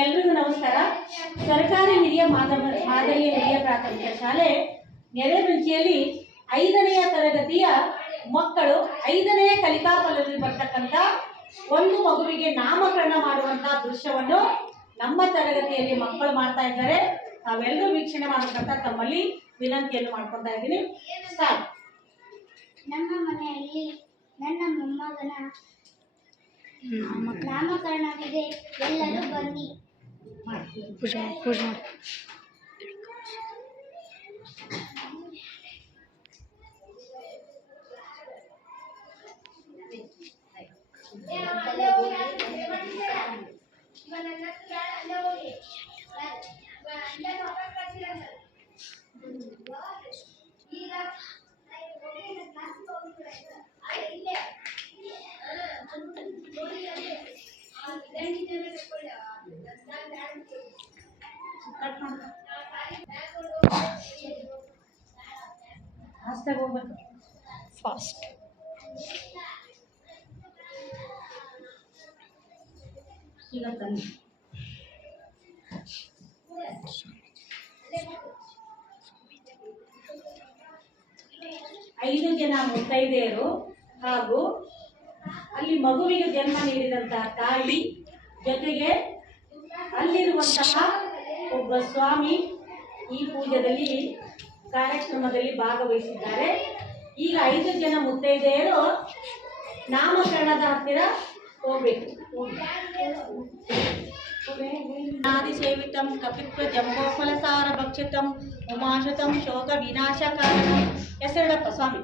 ಎಲ್ರಿಗೂ ನಮಸ್ಕಾರ. ಸರ್ಕಾರಿ ಮಾದರಿಯ ಹಿರಿಯ ಪ್ರಾಥಮಿಕ ಶಾಲೆ ನೆರೆಮಂಚಿಯಲ್ಲಿ 5ನೇ ತರಗತಿಯ ಮಕ್ಕಳು 5ನೇ ಕಲಿಕಾಫಲದಲ್ಲಿ ಬರ್ತಕ್ಕಂಥ ಒಂದು ಮಗುವಿಗೆ ನಾಮಕರಣ ಮಾಡುವಂತಹ ದೃಶ್ಯವನ್ನು ನಮ್ಮ ತರಗತಿಯಲ್ಲಿ ಮಕ್ಕಳು ಮಾಡ್ತಾ ಇದ್ದಾರೆ. ನಾವೆಲ್ಲರೂ ವೀಕ್ಷಣೆ ಮಾಡಬೇಕಂತ ತಮ್ಮಲ್ಲಿ ವಿನಂತಿಯನ್ನು ಮಾಡ್ಕೊತಾ ಇದ್ದೀನಿ. ಸ್ಟಾರ್ಟ್. ನಮ್ಮ ಮನೆಯಲ್ಲಿ ನನ್ನ ಮೊಮ್ಮಗನ ನಾಮಕರಣವಿದೆ, ಎಲ್ಲರೂ ಬನ್ನಿ. ಫಾಸ್ಟ್. ಈಗ ಬನ್ನಿ. 5 ಜನ ಮುತ್ತೈದೆಯರು ಹಾಗೂ ಅಲ್ಲಿ ಮಗುವಿಗೆ ಜನ್ಮ ನೀಡಿದಂತಹ ತಾಯಿ ಜೊತೆಗೆ ಅಲ್ಲಿರುವಂತಹ ಒಬ್ಬ ಸ್ವಾಮಿ ಈ ಪೂಜೆಯಲ್ಲಿ ಕಾರ್ಯಕ್ರಮದಲ್ಲಿ ಭಾಗವಹಿಸಿದ್ದಾರೆ. ಈಗ 5 ಜನ ಮುತ್ತೈದೆಯರು ನಾಮಕರಣದ ಹತ್ತಿರ ಹೋಗ್ಬೇಕು. ಆದಿಸೇವಿತಂ ಕಪಿತ್ವ ಜಂಬೋಫಲಸಾರ ಭಕ್ಷಿತಂ ಉಮಾಶತಂ ಶೋಕ ವಿನಾಶಕಾರಣ. ಹೆಸರಿಡಪ್ಪ ಸ್ವಾಮಿ.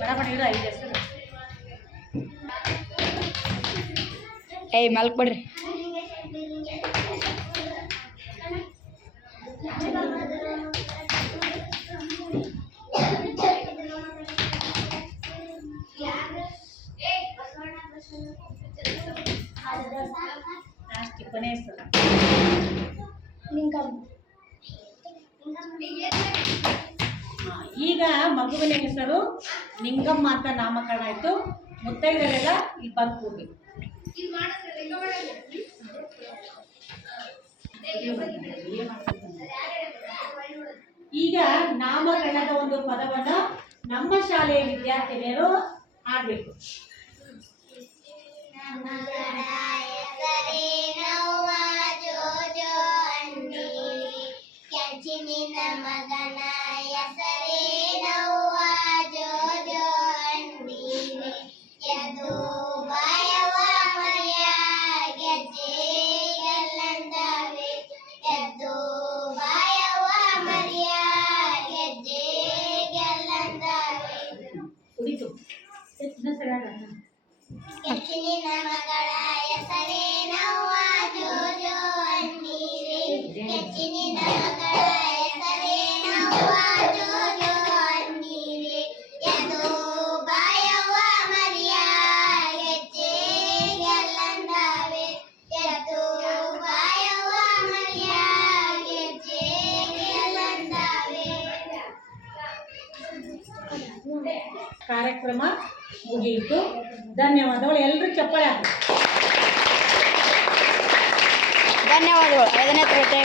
ಬರಬಡ ಇಡು 5 ಹೆಸರು. ಏಯ್ ಮಲ್ಕ್ ಬಿಡ್ರಿ. ಕೊನೆ ಹೆಸರು ಈಗ ಮಗುವಿನ ಹೆಸರು ನಿಂಗಮ್ಮ ಅಂತ ನಾಮಕರಣ ಆಯ್ತು. ಮುತ್ತೈದರೆಲ್ಲ ಇಲ್ಲಿ ಬಂದು ಕೂಡ್ಬೇಕು. ಈಗ ನಾಮಕರಣದ ಒಂದು ಪದವನ್ನು ನಮ್ಮ ಶಾಲೆಯ ವಿದ್ಯಾರ್ಥಿನಿಯರು ಆಡ್ಬೇಕು. ಮಗನ ಹೆಸರೇ ನವ್ವ ಜೋಜೋ ಅಂಡೀನೆ, ಎದು ಬಾಯವ ಮರಿಯ ಗೆಜ್ಜೆ ಗೆಲ್ಲಂದವೆ, ಎದ್ದು ಬಾಯವ ಮರಿಯ ಗೆಜ್ಜೆ ಗೆಲ್ಲಂದವೆ. ಕುಡಿತು ಕೆಚ್ಚಿನ ಮಗಳ ಹೆಸರೇ ನವ್ವ ಜೋಜೋ ಅಂಡೀನೆ, ಕೆಚ್ಚಿನ ಮಗಳ ಹೆಸರೇ ನವ್ವ ಜೋಜೋ ಅಂಡೀನೆ, ಎದು ಬಾಯವ್ವ ಮರಿಯ ಗೆಜ್ಜೆ ಗೆಲ್ಲಂದವೆ, ಎದು ಬಾಯವ್ವ ಮರಿಯ ಗೆಜ್ಜೆ ಗೆಲ್ಲಂದವೆ. ಕಾರ್ಯಕ್ರಮ ಮುಗಿಯಿತು. ಧನ್ಯವಾದಗಳು. ಎಲ್ಲರೂ ಚಪ್ಪಾಳೆ ಹಾಕಿ. ಧನ್ಯವಾದಗಳು. 5ನೇ ತರಗತಿ